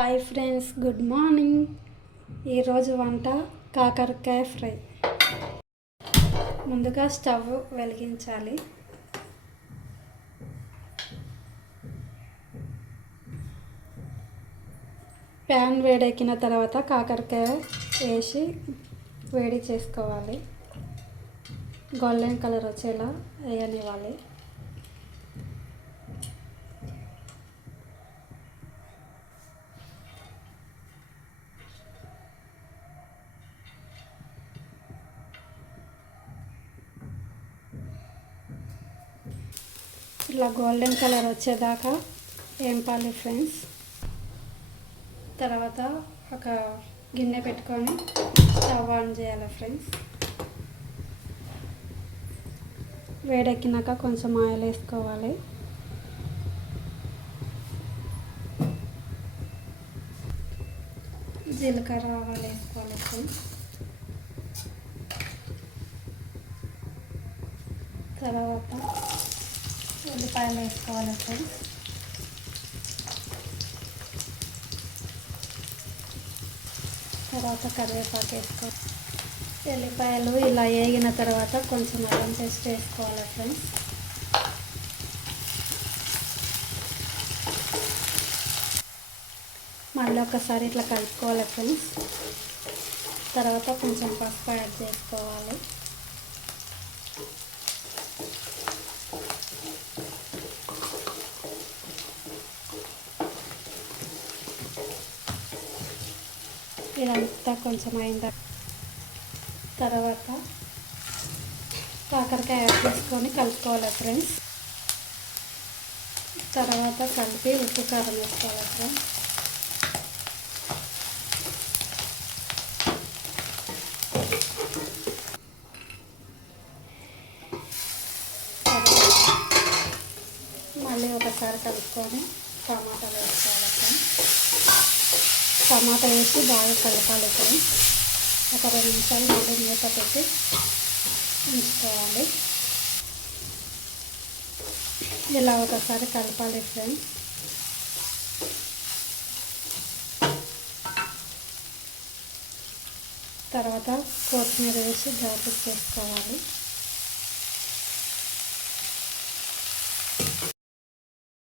Hi friends, good morning. ఈరోజు వంట కాకరకాయ ఫ్రై. ముందుగా స్టవ్ వెలిగించాలి. ప్యాన్ వేడెక్కిన తర్వాత కాకరకాయ వేసి వేడి చేసుకోవాలి. గోల్డెన్ కలర్ వచ్చేలా వేయనివ్వాలి. ఇలా గోల్డెన్ కలర్ వచ్చేదాకా వేంపాలి ఫ్రెండ్స్. తర్వాత ఒక గిన్నె పెట్టుకొని స్టవ్ ఆన్ చేయాలి ఫ్రెండ్స్. వేడెక్కినాక కొంచెం ఆయిల్ వేసుకోవాలి. జీలకర్ర ఆవాలు వేసుకోవాలి ఫ్రెండ్స్. తర్వాత ఉల్లిపాయలు వేసుకోవాలి ఫ్రెండ్స్. తర్వాత కరివేపాకు వేసుకోవాలి. ఎల్లిపాయలు ఇలా వేగిన తర్వాత కొంచెం అల్లం పేస్ట్ వేసుకోవాలి ఫ్రెండ్స్. మళ్ళీ ఒకసారి ఇట్లా కలుపుకోవాలి ఫ్రెండ్స్. తర్వాత కొంచెం పసుపు యాడ్ చేసుకోవాలి. ఇదంతా కొంచెం అయిన తర్వాత కాకరకాయ యాడ్ చేసుకొని కలుపుకోవాలి ఫ్రెండ్స్. తర్వాత కలిపి ఉప్పు కారం వేసుకోవాలి ఫ్రెండ్స్. మళ్ళీ ఒకసారి కలుపుకొని టమాటాలు వేసుకోవాలి ఫ్రెండ్స్. టమాటా వేసి బాగా కలపాలి ఫ్రెండ్స్. ఒక 2 నిమిషాలు మళ్ళీ మూత పెట్టి ఉంచుకోవాలి. ఇలా ఒకసారి కలపాలి ఫ్రెండ్స్. తర్వాత కొత్తిమీర వేసి గార్నిష్ చేసుకోవాలి.